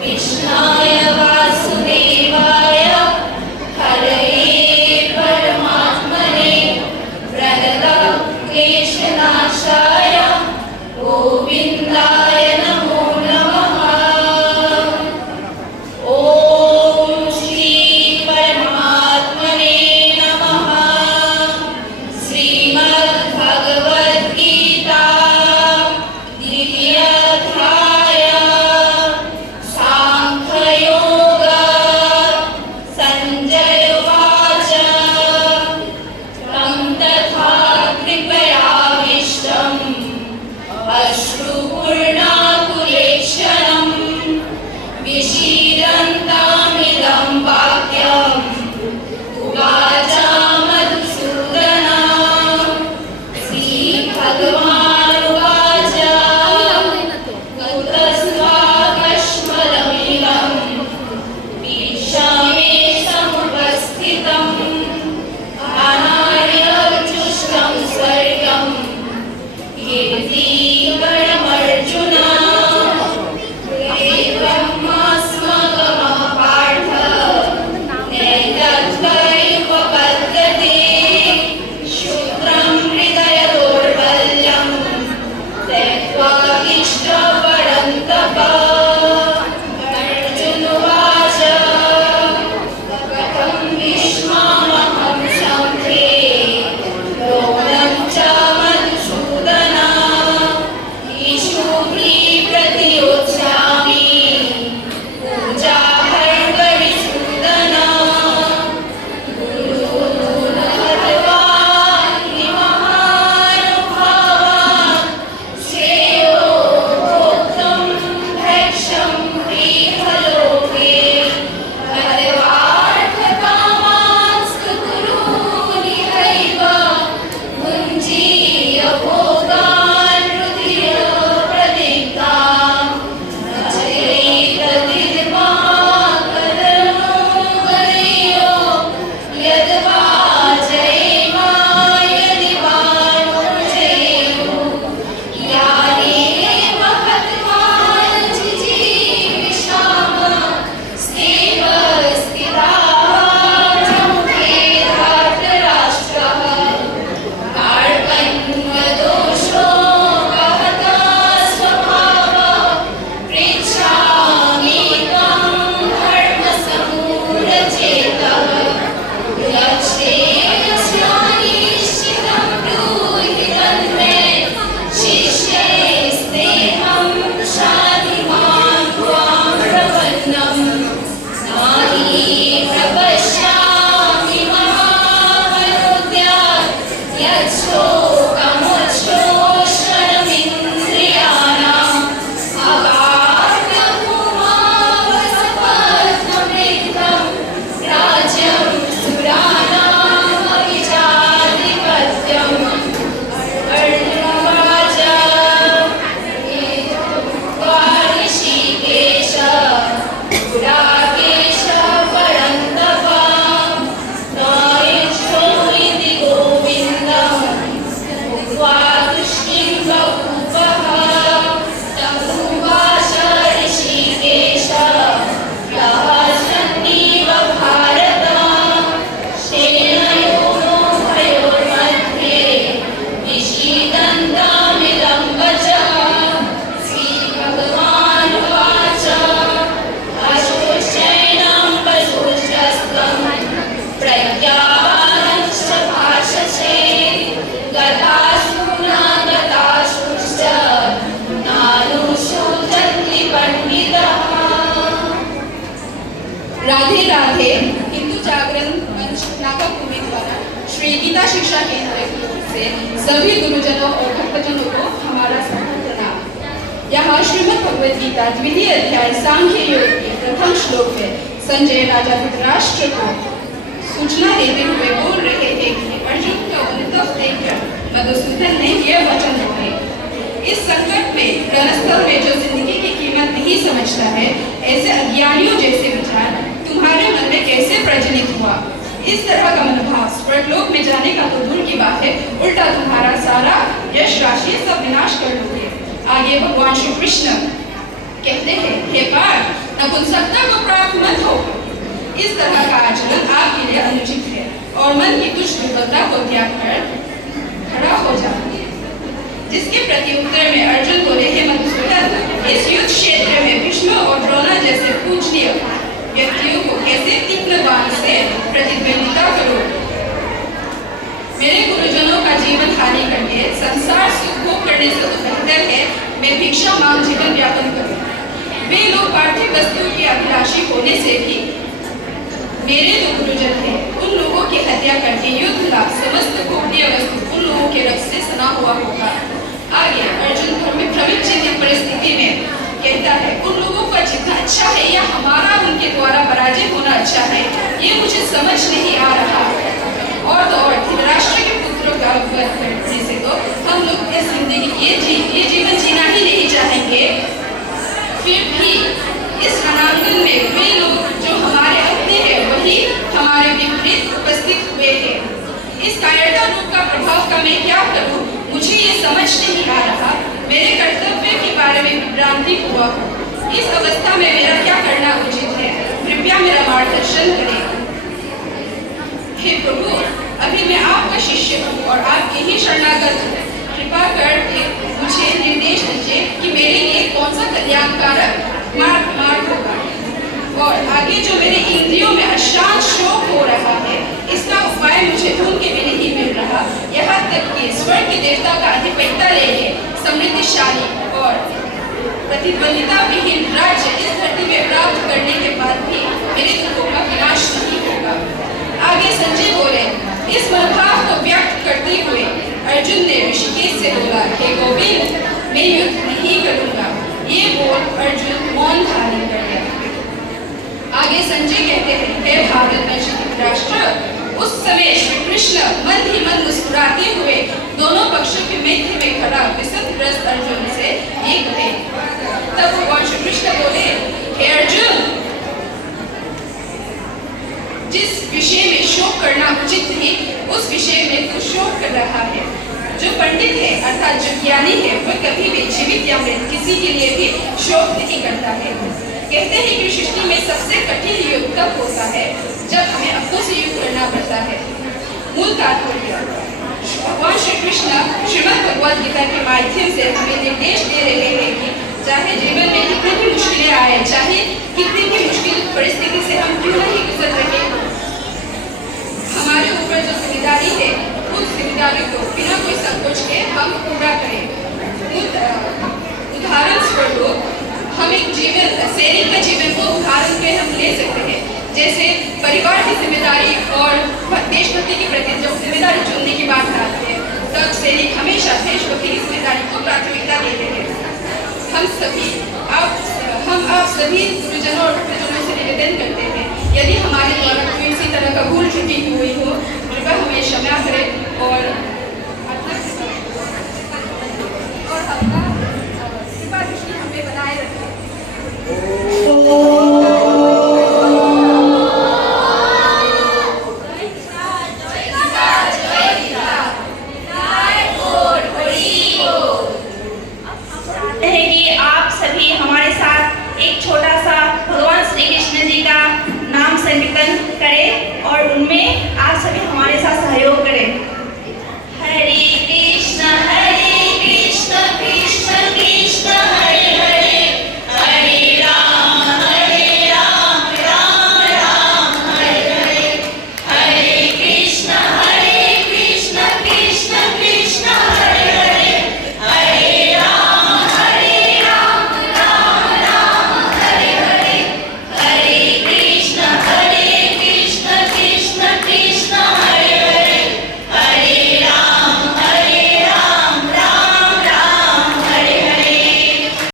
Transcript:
कृष्णाय वासुदेवाय हरये परमात्मने प्रणतक्लेशनाशाय गोविन्दाय नमो नमः। ॐ श्री परमात्मने नमः। श्रीमद्भगवद्गीता द्वितीयोऽध्याय सांख्ययोग। संजय उवाच तं तथा कृपयाविष्टम् अश्रुपूर्णाकुलेक्षणम् विषीदन्तामिदं वाक्यम् उवाच मधुसूदनः। श्रीभगवानुवाच कुतस्त्वाकश्मलमिदं भीष्मे समुपस्थितम् अनार्यजुष्टं स्वर्गं येति परमर्जुन। एवमास्मकमः पार्थ नैतत्त्वैवपद्यते। शूद्रं हृदयदौर्बल्यं त्यक्त्वा इष्टपरन्तप। अर्जुनोवाच कथं भीष्ममहं सङ्ख्ये द्रोणं च मधुसूदन। ईशुभिः प्रतियोत्स्यामि पूजार्हरिसूदन। गुरून् हत्वा हि महानुभावान् श्रेयो भोक्तुं भैक्षं प्रीहलोके। हत्वार्थकामांस्तु गुरूनिहैव भुञ्जीय भोगान् रुधिरप्रदीप्ताम्। अजयैतदिर्माकरणो गरीयो यद्वा जयेमा यदि वा नो जयेयुः। यानेव हत्वा जिजीविषामः स्तेव स्थिताः प्रमुखे धार्तराष्ट्रः। कार्पण्यदोषो वहतः स्वभावः पृच्छामि त्वं धर्मसम्मूढचेतः। लक्ष्येऽस्यानिश्चितं ब्रूहि तन्मे शिष्यैस्तेऽहं शान्तिमान् त्वां प्रपन्नम्। नाहि प्रपश्यामि महामनुद्यात् यच्छोकमुच्छोषणमिन्द्रियाणाम्। अवाप्यभूमावसपत्नवृद्धं राज्यं सुराणामभिजाधिपत्यम्। अर्जुनोवाच एतद्वा ऋषिकेश गुडाकेश परन्तप। नायच्छो इति गोविन्दम् उक्त्वा तुष्टिं बभूवः। तमुवाच ऋषिकेशः प्रहसन्निव भारत। सेनयोः भयोर्मध्ये विषीदन्तमिदं वचः। श्रीभगवानुवाच अशोचैनं पशुश्चस्त्वं प्रज्ञावानश्च भाषसे। गतासु न गतासुश्च नानुशोचन्ति पंडितः। राधे राधे। हिंदू जागरण मंच नागापुरी द्वारा श्री गीता शिक्षा केंद्र की ओर से सभी गुरुजनों और भक्तजनों को हमारा सादर प्रणाम। यहाँ श्रीमद् भगवद गीता द्वितीय अध्याय सांख्य योग के प्रथम श्लोक में संजय राजा धृतराष्ट्र को सूचना देते हुए बोल रहे हैं कि अर्जुन का अनुतप देखकर मधुसूदन ने यह वचन दिए। इस संकट में रणस्थल में जो जिंदगी की कीमत नहीं समझता है, ऐसे अज्ञानियों जैसे विचार तुम्हारे मन में कैसे प्रज्वलित हुआ? इस तरह का मनोभाव स्वर्गलोक में जाने का तो दूर की बात है, उल्टा तुम्हारा सारा यश राशि सब विनाश कर लोगे। आगे भगवान श्री कृष्ण कहते हैं, हे पार्थ, नपुंसकता को प्राप्त मत हो। इस तरह का आचरण आपके लिए अनुचित है और मन की तुच्छ दुर्बलता को त्याग कर खड़ा हो जाओ। जिसके प्रति उत्तर में अर्जुन बोले, हे मधुसूदन, इस युद्ध क्षेत्र में भीष्म और द्रोण जैसे पूजनीय व्यक्तियों को कैसे तीक्ष्ण बाण से प्रतिद्वंदिता करो। मेरे गुरुजनों का जीवन हानि करके संसार सुख भोग करने से तो बेहतर है मैं भिक्षा मांग जीवन यापन करूं। वे लोग पार्थिव वस्तु के अभिलाषी होने से भी मेरे जो गुरुजन हैं उन लोगों की हत्या करके युद्ध लाभ समस्त भोग्य वस्तु उन लोगों के रक्त से सना हुआ होगा। आगे अर्जुन भ्रमित चिन्ह परिस्थिति में कहता है, उन लोगों का जितना अच्छा है या हमारा उनके द्वारा पराजय होना अच्छा है, ये मुझे समझ नहीं आ रहा। और धृतराष्ट्र के पुत्रों का करने से तो हम लोग इस जिंदगी ये जीवन जीना ही नहीं चाहेंगे। फिर भी इस रणांगन में वे लोग जो हमारे अपने हैं वही हमारे विपरीत उपस्थित हुए हैं। इस कायरता रूप का प्रभाव का मैं क्या करूं, मुझे ये समझ नहीं आ रहा। मेरे कर्तव्य के बारे में विभ्रांति हुआ हो। इस अवस्था में मेरा क्या करना उचित है, कृपया मेरा मार्गदर्शन करें। हे प्रभु, अभी मैं आपका शिष्य हूँ और आपके ही शरणागत हूँ। कृपा करके मुझे निर्देश दीजिए कि मेरे लिए कौन सा कल्याणकारक मार्ग होगा और आगे जो मेरे इंद्रियों में अशांत शोक हो रहा है इसका उपाय मुझे ढूंढ के भी नहीं मिल रहा। यहाँ तक कि स्वर्ग के देवता का अधिपत्य लेके समृद्धिशाली और प्रतिद्वंदिता विहीन राज्य इस धरती में प्राप्त करने के बाद भी मेरे दुखों का विनाश नहीं होगा। आगे संजय बोले, इस मनोभाव को व्यक्त करते हुए अर्जुन ने ऋषिकेश से बोला, हे गोविंद, मैं युद्ध नहीं करूंगा। ये बोल अर्जुन मौन धारण कर गया। आगे संजय कहते हैं, हे भारतवंश धृतराष्ट्र, उस समय श्री कृष्ण मन ही मन मुस्कुराते हुए दोनों पक्षों के मध्य में खड़ा विषमग्रस्त अर्जुन से एक थे। तब भगवान श्री कृष्ण बोले, हे अर्जुन, जिस विषय में शोक करना उचित नहीं उस विषय में तू शोक कर रहा है। जो पंडित है अर्थात जो ज्ञानी है वह कभी भी जीवित या मृत किसी के लिए भी शोक नहीं करता है। कहते हैं कि सृष्टि में सबसे कठिन युद्ध तब होता है जब हमें अपनों से युद्ध करना पड़ता है। मूल तात्पर्य, भगवान श्री कृष्ण श्रीमद् भगवद गीता के माध्यम से हमें निर्देश दे रहे हैं कि चाहे जीवन में कितनी भी मुश्किलें आए, चाहे कितनी भी मुश्किल परिस्थिति से हम क्यों नहीं गुजर रहे, हमारे ऊपर जो जिम्मेदारी है उस जिम्मेदारी को बिना कोई संकोच के हम पूरा करें। उदाहरण स्वरूप हम एक जीवन सैनिक का जीवन को उदाहरण पे हम ले सकते हैं। जैसे परिवार की जिम्मेदारी और देशभक्ति के प्रति जब जिम्मेदारी चुनने की बात आती है तब सैनिक हमेशा देशभक्ति की जिम्मेदारी को प्राथमिकता देते हैं। हम आप सभी गुरुजनों और भक्तजनों से निवेदन करते हैं, यदि हमारे द्वारा कोई इसी तरह का भूल त्रुटि हुई हो कृपया हमें क्षमा करें और अपना कृपा दृष्टि हमें बनाए रखें।